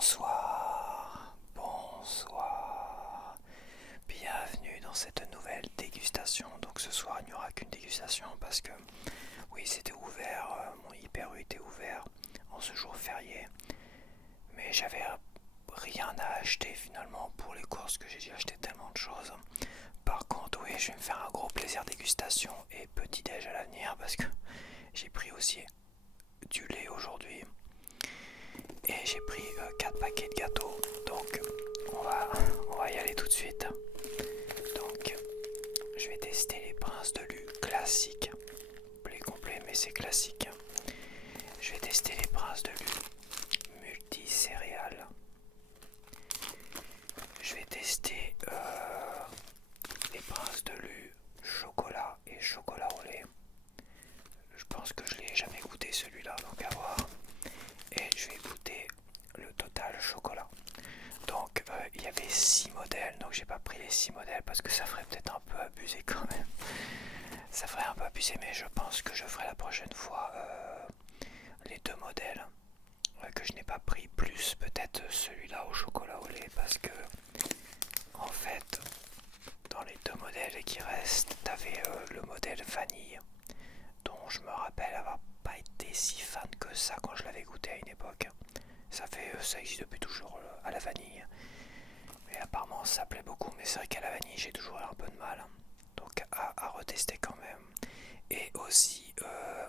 Bonsoir, bonsoir, bienvenue dans cette nouvelle dégustation. Donc ce soir il n'y aura qu'une dégustation parce que oui c'était ouvert, mon Hyper U était ouvert en ce jour férié, mais j'avais rien à acheter finalement pour les courses que j'ai dû acheter tellement de choses. Par contre oui je vais me faire un gros plaisir dégustation et petit déj à l'avenir parce que j'ai pris aussi du lait aujourd'hui. Et j'ai pris 4 paquets de gâteaux, donc on va y aller tout de suite. Donc je vais tester les Princes de Lu classiques, blé complet mais c'est classique. Je vais tester les Princes de Lu multicéréales. Je vais tester les Princes de Lu chocolat et chocolat au lait. Je pense que je l'ai jamais goûté celui-là, donc à voir. Et je vais goûter le Total chocolat. Donc il y avait 6 modèles, donc j'ai pas pris les 6 modèles parce que ça ferait peut-être un peu abusé quand même. Ça ferait un peu abusé, mais je pense que je ferai la prochaine fois les 2 modèles que je n'ai pas pris, plus peut-être celui-là au chocolat au lait, parce que en fait dans les 2 modèles qui restent, t'avais le modèle vanille dont je me rappelle avoir pas été si fan que ça quand je l'avais goûté à une époque. Ça existe depuis toujours à la vanille. Mais apparemment ça plaît beaucoup, mais c'est vrai qu'à la vanille j'ai toujours eu un peu de mal. Donc à retester quand même. Et aussi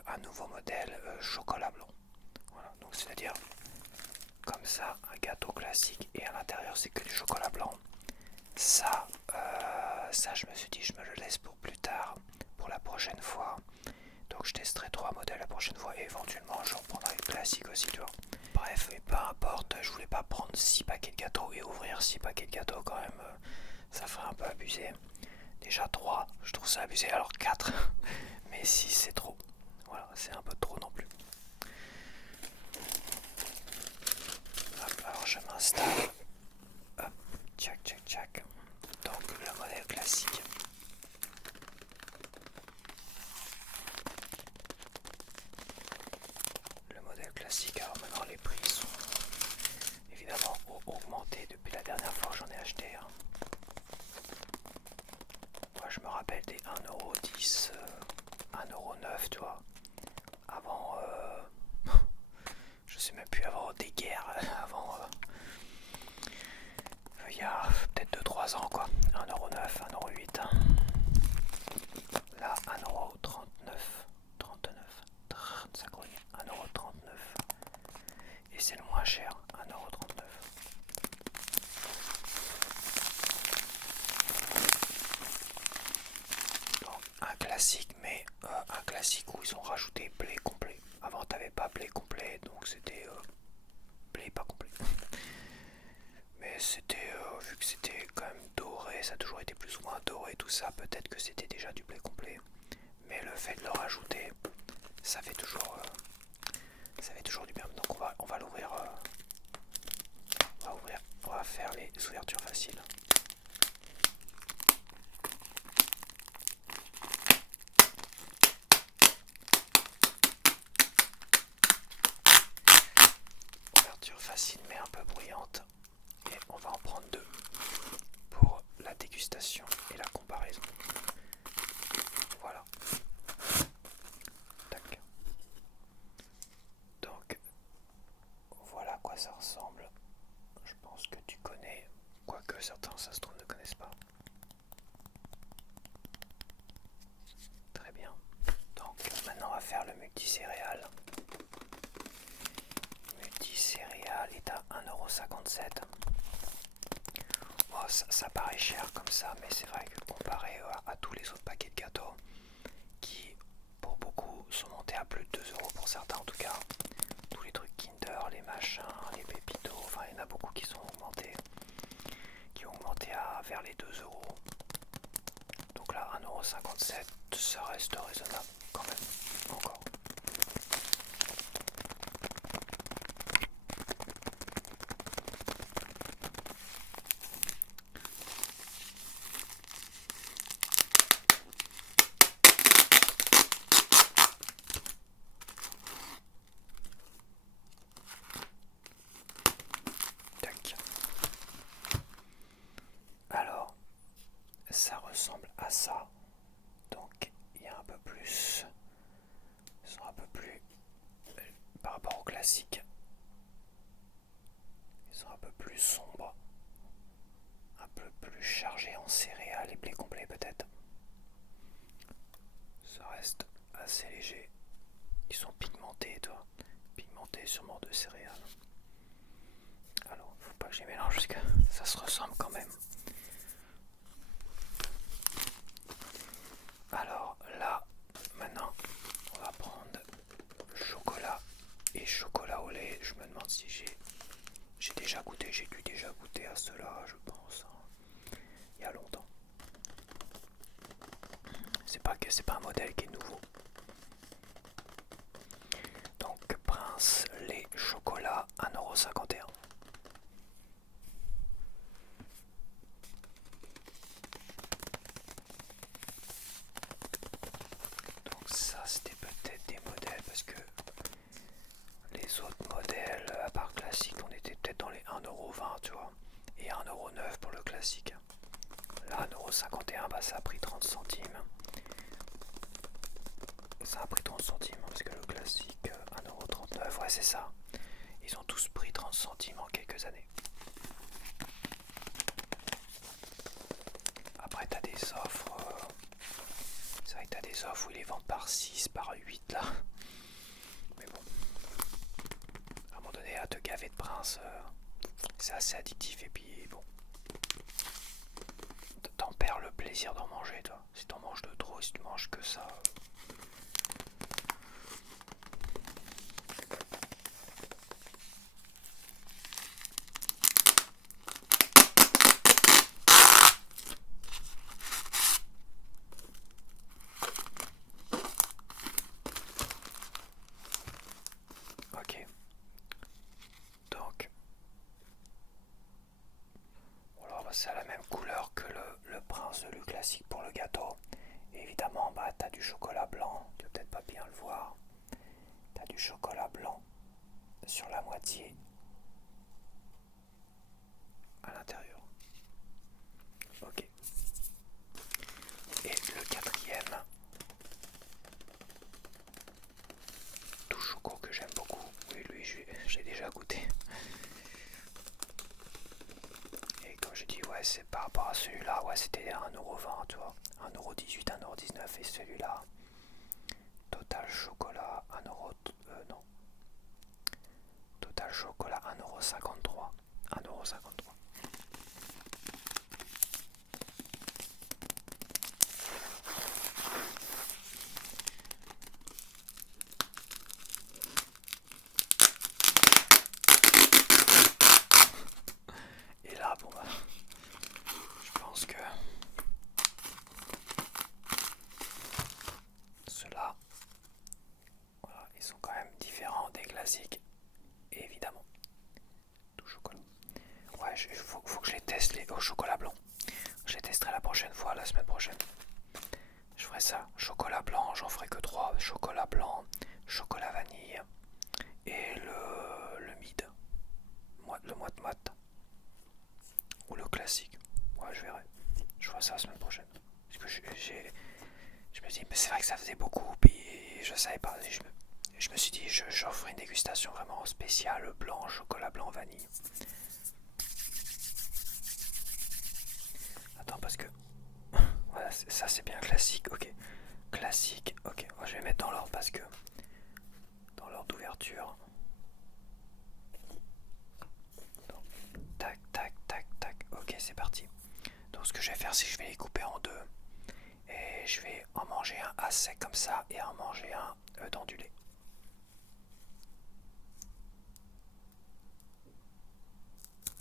un nouveau modèle chocolat blanc. Voilà, donc c'est-à-dire comme ça, un gâteau classique et à l'intérieur c'est que du chocolat blanc. Ça je me suis dit je me le laisse pour plus tard, pour la prochaine fois. Donc je testerai 3 modèles la prochaine fois et éventuellement je reprendrai le classique aussi, tu vois. Bref, et peu importe, je voulais pas prendre 6 paquets de gâteaux et ouvrir 6 paquets de gâteaux quand même, ça ferait un peu abusé. Déjà 3, je trouve ça abusé, alors 4, mais 6 c'est trop. Voilà, c'est un peu trop non plus. Hop, alors je m'installe. Hop, tchac tchac tchac. Donc le modèle classique. Le modèle classique, alors maintenant les prix sont évidemment augmentés depuis la dernière fois que j'en ai acheté. Moi je me rappelle des 1,10€, 1,09€, tu vois. Avant, je sais même plus, avant des guerres, avant, il y a peut-être 2-3 ans quoi. 1,09€, 1,08€. Là, 1,39€, 39, ça cogne, 1,39€. Et c'est le moins cher, 1,39€. Donc un classique, mais un classique où ils ont rajouté blé complet. Avant t'avais pas blé complet, donc c'était blé pas complet. Mais c'était, vu que c'était quand même doré, ça a toujours été plus ou moins doré tout ça, peut-être que c'était déjà du blé complet. Mais le fait de le rajouter, ça fait toujours du bien. Donc on va l'ouvrir, on va faire les ouvertures faciles. Ouverture facile mais un peu bruyante. Et on va en prendre 2 pour la dégustation et la comparaison. Voilà. Tac. Donc voilà à quoi ça ressemble. Je pense que tu connais, quoique certains ça se trouve ne connaissent pas. Très bien. Donc maintenant on va faire le multicéréal. Multicéréal est à 1,57€. Bon, ça paraît cher comme ça, mais c'est vrai que comparé à tous les autres paquets de gâteaux, qui pour beaucoup sont montés à plus de 2€ pour certains en tout cas, tous les trucs Kinder, les machins, les pépitos, enfin il y en a beaucoup qui ont augmenté à vers les 2€. Donc là 1,57€, ça reste raisonnable quand même, encore. pigmenté, toi. Pigmenté sûrement de céréales. Alors, faut pas que je les mélange parce que ça se ressemble quand même. Alors là, maintenant, on va prendre chocolat et chocolat au lait. Je me demande si j'ai déjà goûté, j'ai dû déjà goûter à cela, je pense, il y a longtemps. C'est pas un modèle qui est nouveau. Donc Prince lait chocolat 1,51 €. Donc ça c'était peut-être des modèles parce que les autres modèles, à part classique, on était peut-être dans les 1,20 €, tu vois. Et 1,09 € pour le classique. Là 1,51 €, bah ça a pris 30 centimes. Ça a pris 30 centimes parce que le classique 1,39 €, ouais c'est ça. Ils ont tous pris 30 centimes en quelques années. Après t'as des offres, c'est vrai que t'as des offres où ils les vendent par 6, par 8 là. Mais bon, à un moment donné à te gaver de Prince, c'est assez addictif et puis bon, t'en perds le plaisir d'en manger toi. Si t'en manges de trop, si tu manges que ça. Ok. Donc, alors c'est à la même couleur que le Prince de Lu classique pour le gâteau. Et évidemment, bah t'as du chocolat blanc. Tu vas peut-être pas bien le voir. T'as du chocolat blanc sur la moitié à l'intérieur. Ok. Et le quatrième, tout choco que j'aime beaucoup. Oui, lui, j'ai déjà goûté. Et comme je dis, ouais, c'est par rapport à celui-là, ouais, c'était 1,20 €, tu vois. 1,18 €, 1,19 € et celui-là, Total Chocolat, 1 €, non. Total Chocolat, 1,53 €. 1,53 €. Et là, bon, bah, je pense que ceux-là, voilà, ils sont quand même différents des classiques, évidemment. Tout chocolat. Ouais, faut que je les teste au chocolat blanc. Je les testerai la prochaine fois, la semaine prochaine. Je ferai ça. Chocolat blanc, j'en ferai que 3. Chocolat blanc, chocolat vanille et le mid. Le moite-moite. Ou le classique. Ouais, je verrai. Je ferai ça la semaine prochaine. Parce que je me dis, mais c'est vrai que ça faisait beaucoup, puis je savais pas. Je me suis dit, j'en ferai une dégustation vraiment spéciale, blanc, chocolat blanc, vanille. Attends, parce que voilà, ça c'est bien classique, ok. Classique, ok. Moi, je vais mettre dans l'ordre parce que dans l'ordre d'ouverture. Tac, tac, tac, tac. Ok, c'est parti. Donc ce que je vais faire, c'est que je vais les couper en deux. Et je vais en manger un à sec comme ça et en manger un dans du lait.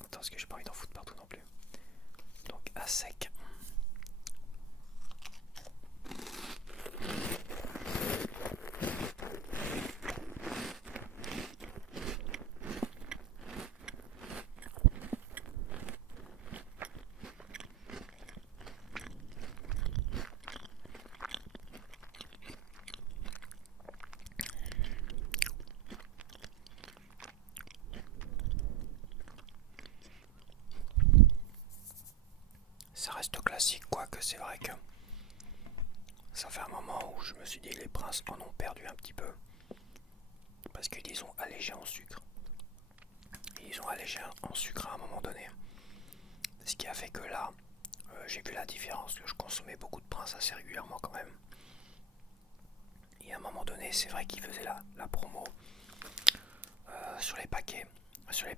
Attends, parce que j'ai pas envie d'en foutre partout non plus. Donc à sec. Ça reste classique, quoique c'est vrai que ça fait un moment où je me suis dit les princes en ont perdu un petit peu. Parce qu'ils ont allégé en sucre. Ils ont allégé en sucre à un moment donné. Ce qui a fait que là, j'ai vu la différence, que je consommais beaucoup de princes assez régulièrement quand même. Et à un moment donné, c'est vrai qu'ils faisaient la promo sur les paquets. Sur les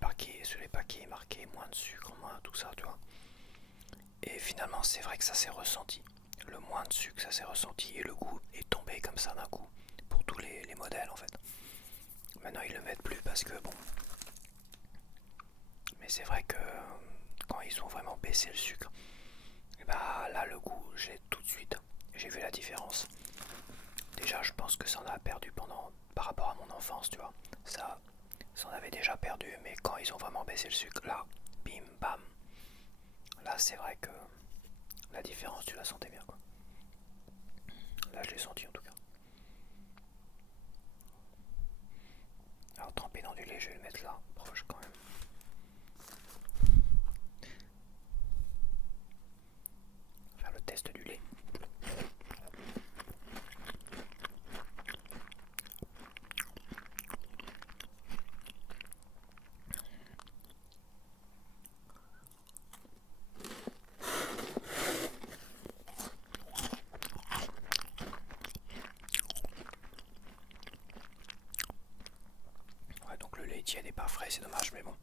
paquets marqués moins de sucre, moins tout ça, tu vois. Et finalement, c'est vrai que ça s'est ressenti. Le moins de sucre, ça s'est ressenti et le goût est tombé comme ça d'un coup pour tous les modèles en fait. Maintenant, ils le mettent plus parce que bon. Mais c'est vrai que quand ils ont vraiment baissé le sucre, et bah là, le goût, j'ai vu la différence. Déjà, je pense que ça en a perdu par rapport à mon enfance, tu vois. Ça en avait déjà perdu, mais quand ils ont vraiment baissé le sucre, là, bim, bam. Là, c'est vrai que la différence, tu la sentais bien, quoi. Là, je l'ai senti en tout cas. Alors, tremper dans du lait, je vais le mettre là, proche quand même. Faire le test du lait. Ouais, donc le laitier n'est pas frais, c'est dommage, mais bon.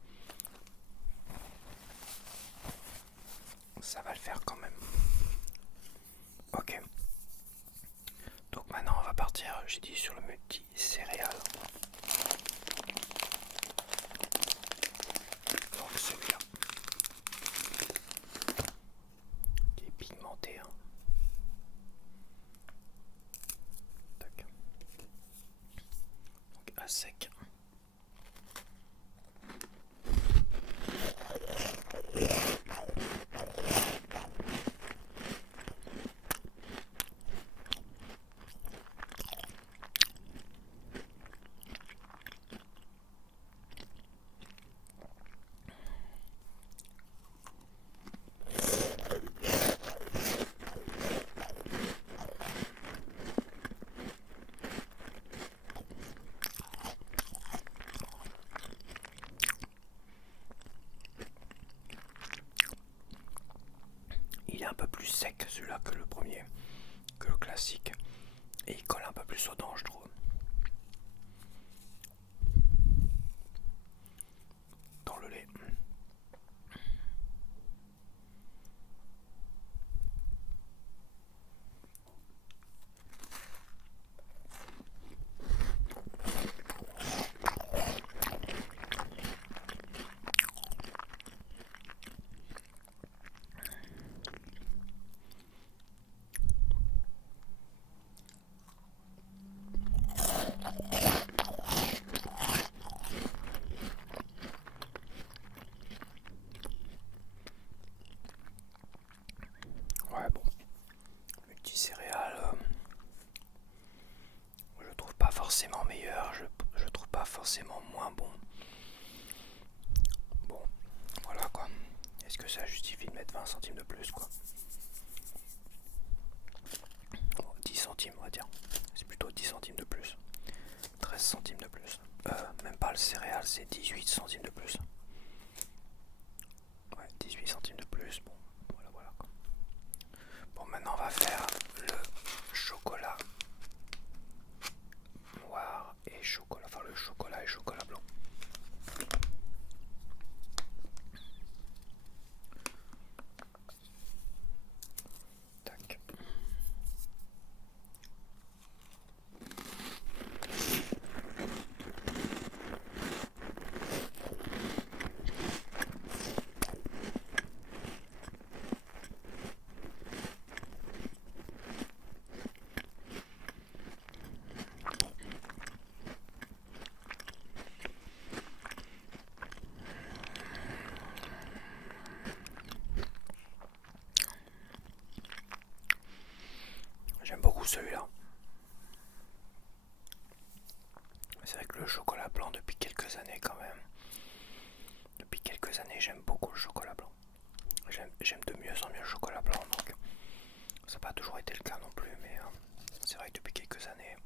Ça va le faire quand même. Ok. Donc maintenant on va partir, j'ai dit, sur le multi céréales. Donc celui-là. Qui est pigmenté. Hein. Tac. Donc à sec. Il est un peu plus sec celui-là que le premier, que le classique. Et il colle un peu plus aux dents, je trouve. Dans le lait. Ouais, bon. Multicéréales, je trouve pas forcément meilleur, je trouve pas forcément moins bon. Bon, voilà quoi. Est-ce que ça justifie de mettre 20 centimes de plus quoi? Bon, 10 centimes on va dire. C'est plutôt 10 centimes de plus. 13 centimes de plus. Même pas le céréal, c'est 18 centimes de plus. Ouais, 18 centimes de plus. Bon, voilà quoi. Bon, maintenant on va faire le chocolat noir et chocolat, enfin le chocolat et chocolat blanc. Tac. J'aime beaucoup celui-là. C'est vrai que le chocolat blanc depuis quelques années quand même. Depuis quelques années j'aime beaucoup le chocolat blanc. J'aime de mieux en mieux le chocolat blanc, donc ça n'a pas toujours été le cas non plus, mais c'est vrai que depuis quelques années,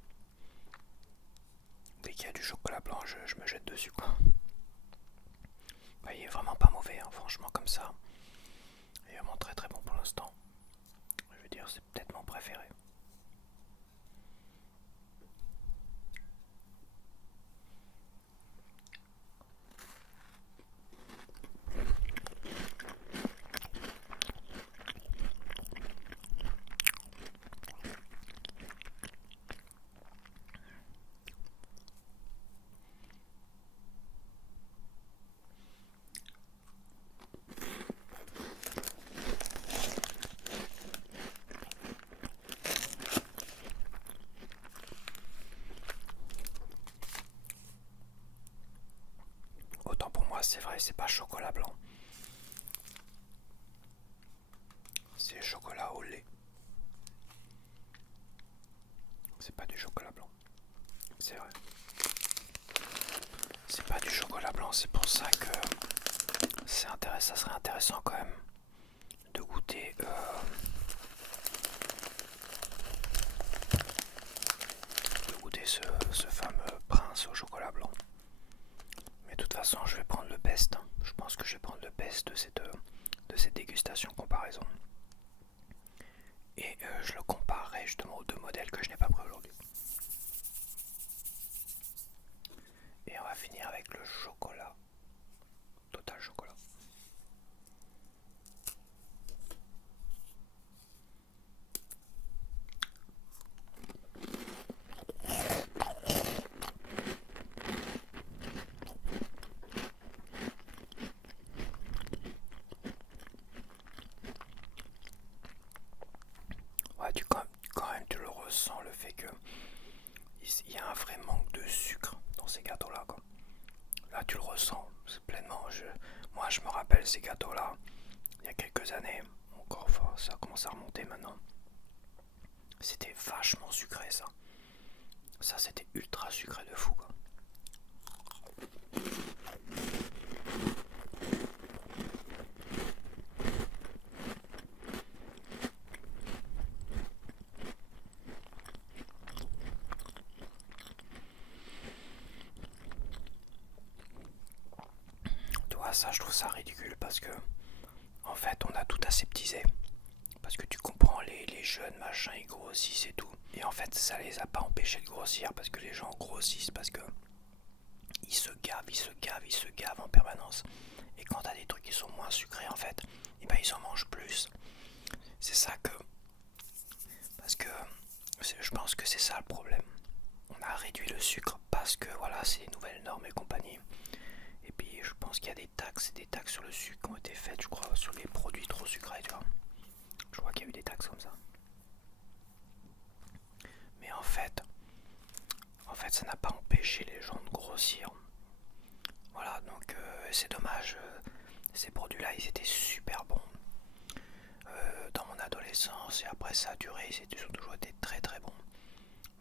dès qu'il y a du chocolat blanc, je me jette dessus quoi. Bah, il est vraiment pas mauvais, hein, franchement comme ça. Il est vraiment très très bon pour l'instant. Je veux dire, c'est peut-être mon préféré. c'est vrai, c'est pas chocolat blanc. C'est chocolat au lait. C'est pas du chocolat blanc. C'est vrai. C'est pas du chocolat blanc, c'est pour ça que ça serait intéressant quand même de goûter ce fameux prince au chocolat blanc. Mais de toute façon, je vais prendre le best. Je pense que je vais prendre le best de cette dégustation comparaison. Et je le comparerai justement aux deux modèles que je n'ai pas pris aujourd'hui. Et on va finir avec le chocolat. Total chocolat. Ouais, quand même tu le ressens, le fait que il y a un vrai manque de sucre dans ces gâteaux là quoi. Là tu le ressens pleinement. Moi je me rappelle ces gâteaux là il y a quelques années, encore enfin, ça commence à remonter maintenant. C'était vachement sucré ça. Ça c'était ultra sucré de fou quoi. Tu vois ça, je trouve ça ridicule parce que en fait on a tout aseptisé. Parce que tu comprends, les jeunes machins ils grossissent et tout. Et en fait ça les a pas empêchés de grossir parce que les gens grossissent parce que ils se gavent en permanence. Et quand t'as des trucs qui sont moins sucrés en fait, et ben ils en mangent plus. C'est ça que... Parce que je pense que c'est ça le problème. On a réduit le sucre parce que voilà, c'est les nouvelles normes et compagnie. Et puis je pense qu'il y a des taxes sur le sucre qui ont été faites, je crois, sur les produits trop sucrés, tu vois. Je crois qu'il y a eu des taxes comme ça. Mais en fait ça n'a pas empêché les gens de grossir. Voilà, donc c'est dommage. Ces produits-là, ils étaient super bons dans mon adolescence et après ça a duré, ils ont toujours été très très bons.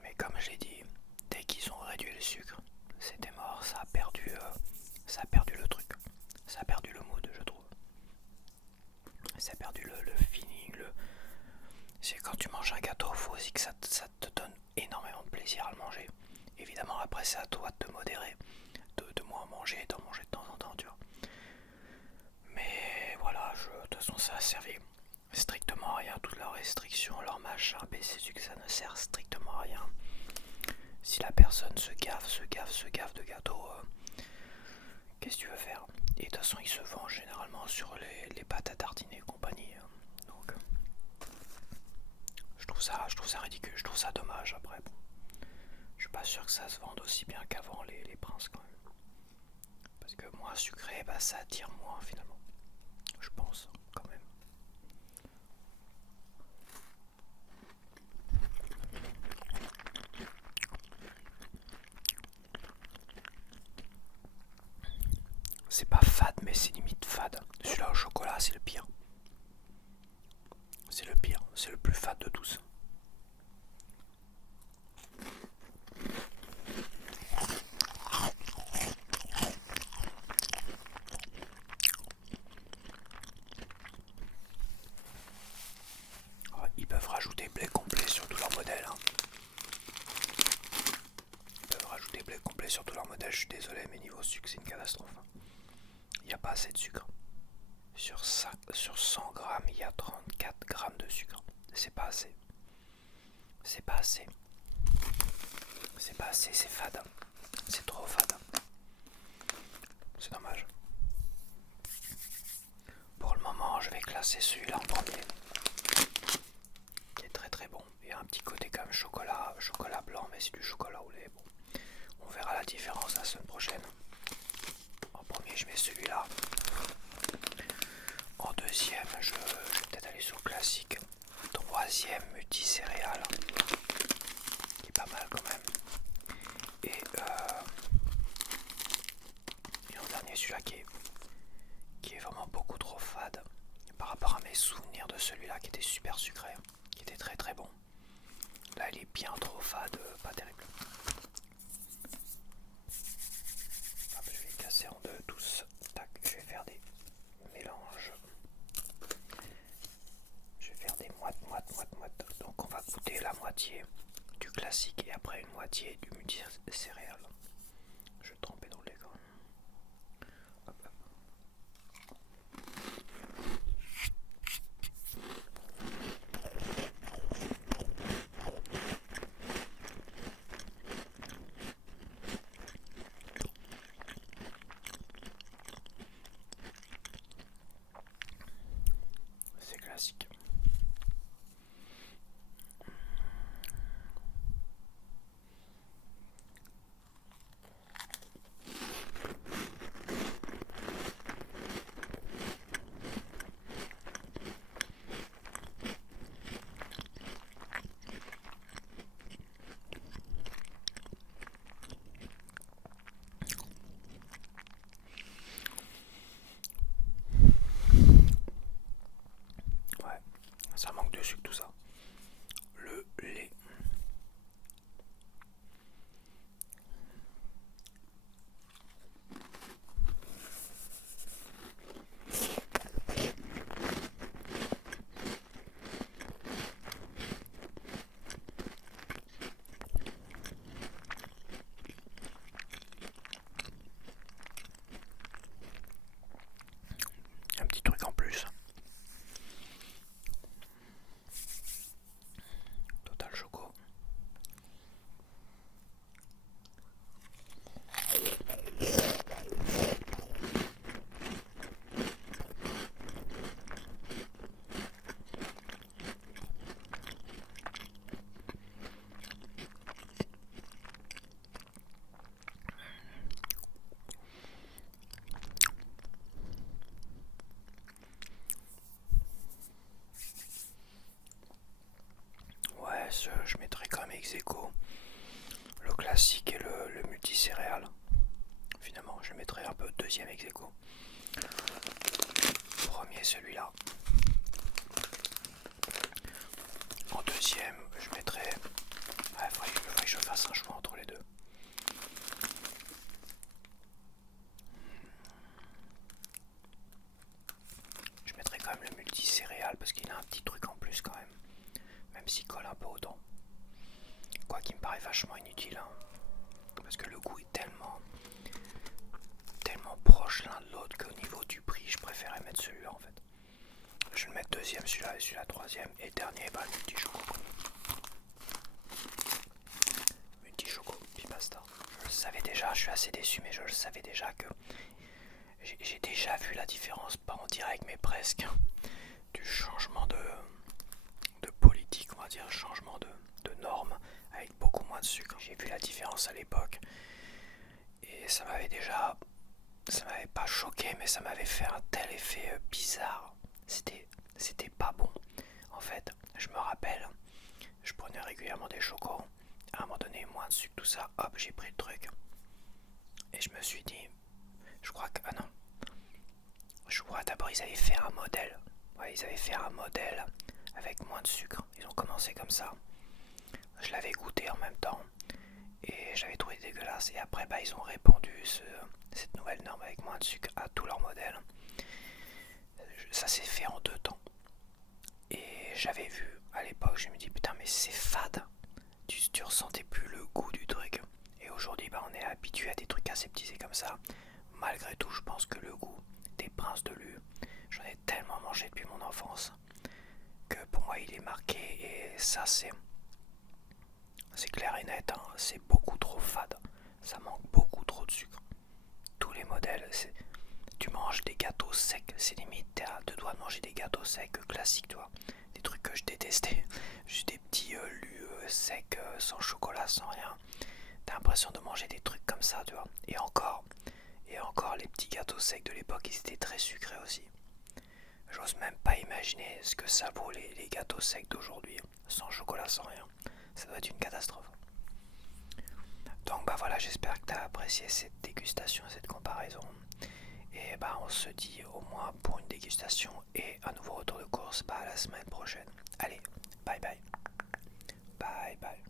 Mais comme je l'ai dit, dès qu'ils ont réduit le sucre, c'était mort, ça a perdu le truc. Ça a perdu le mood, je trouve. Ça a perdu le feeling. C'est quand tu manges un gâteau, il faut aussi que ça te donne énormément de plaisir à le manger. Évidemment, après, c'est à toi de te modérer, de moins manger, d'en manger de temps en temps, tu vois. Mais voilà, de toute façon, ça a servi strictement à rien. Toutes leurs restrictions, leurs machins, c'est que ça ne sert strictement à rien. Si la personne se gave de gâteaux, qu'est-ce que tu veux faire? Et de toute façon, ils se vendent généralement sur les pâtes à tartiner et compagnie. Donc, je trouve ça ridicule, je trouve ça dommage. Après, bon, je suis pas sûr que ça se vende aussi bien qu'avant les princes quand même. Parce que moins sucré, bah, ça attire moins finalement. Je pense, quand même. C'est pas fade, mais c'est limite fade. Celui-là au chocolat, c'est le pire. C'est le pire, c'est le plus fade de tous. Ils peuvent rajouter blé complet sur tout leur modèle. Hein. Ils peuvent rajouter blé complet sur tout leur modèle, je suis désolé, mais niveau sucre, c'est une catastrophe. Il n'y a pas assez de sucre. Sur 100 grammes, il y a 34 grammes de sucre. C'est pas assez. C'est pas assez. C'est pas assez, c'est fade. C'est trop fade. C'est dommage. Pour le moment, je vais classer celui-là en premier. Qui est très très bon. Il y a un petit côté comme chocolat blanc, mais c'est du chocolat au lait. Bon. On verra la différence la semaine prochaine. En premier, je mets celui-là. En deuxième, je vais peut-être aller sur le classique. Troisième, multicéréales. Qui est pas mal quand même. Et en dernier, celui-là qui est j'avais souvenir de celui-là qui était super sucré, qui était très très bon. Là il est bien trop fade, pas terrible. Hop, je vais les casser en deux tous. Tac, je vais faire des mélanges. Je vais faire des moites. Donc on va goûter la moitié du classique et après une moitié du multi-céréales. Je vais tremper dans le lait quand même. Hop, hop. C'est classique. Ouais, ça manque de sucre tout ça. Le lait. Un petit truc en plus. Total Choco. Ouais, je mettrais quand même ex aequo le classique et le multicéréal. Finalement, je mettrais un peu deuxième ex aequo. Premier, celui-là. En deuxième, je mettrais. Ouais, faudrait que je fasse un choix entre les deux. Je mettrais quand même le multicéréal parce qu'il a un petit truc en plus quand même. Même s'il colle un peu aux dents. Quoi qu'il me paraît vachement inutile. Hein. Parce que le goût est tellement proche l'un de l'autre qu'au niveau du prix, je préférais mettre celui-là en fait. Je vais le mettre deuxième, celui-là, et celui-là troisième. Et dernier, bah, le multi-choco. Multi-choco, puis basta. Je le savais déjà, je suis assez déçu, mais je le savais déjà que j'ai déjà vu la différence, pas en direct, mais presque, du changement de politique, on va dire, changement de normes, avec beaucoup moins de sucre. J'ai vu la différence à l'époque, et ça m'avait pas choqué, mais ça m'avait fait un tel effet bizarre. C'était pas bon. En fait, je me rappelle, je prenais régulièrement des chocos. À un moment donné, moins de sucre, tout ça, hop, j'ai pris le truc. Et je me suis dit, je crois que, ah non, je crois d'abord ils avaient fait un modèle. Ouais, ils avaient fait un modèle avec moins de sucre. Ils ont commencé comme ça. Je l'avais goûté en même temps. Et j'avais trouvé dégueulasse. Et après, bah, ils ont répandu cette nouvelle norme avec moins de sucre à tous leurs modèles. Ça s'est fait en 2 temps. Et j'avais vu à l'époque, je me dis putain, mais c'est fade. Tu ressentais plus le goût du truc. Et aujourd'hui, bah, on est habitué à des trucs aseptisés comme ça. Malgré tout, je pense que le goût des Princes de Lu, j'en ai tellement mangé depuis mon enfance que pour moi, il est marqué. Et ça, c'est clair et net. Hein. C'est beaucoup trop fade. Ça manque beaucoup trop de sucre. Tous les modèles, tu manges des gâteaux secs, c'est limite, t'es à 2 doigts de manger des gâteaux secs classiques, tu vois. Des trucs que je détestais, juste des petits lus secs, sans chocolat, sans rien. T'as l'impression de manger des trucs comme ça, tu vois. Et encore, les petits gâteaux secs de l'époque, ils étaient très sucrés aussi. J'ose même pas imaginer ce que ça vaut les gâteaux secs d'aujourd'hui, sans chocolat, sans rien. Ça doit être une catastrophe. Donc bah voilà, j'espère que t'as apprécié cette dégustation, cette comparaison. Et bah, on se dit au moins pour une dégustation et un nouveau retour de course, bah, la semaine prochaine. Allez, bye bye. Bye bye.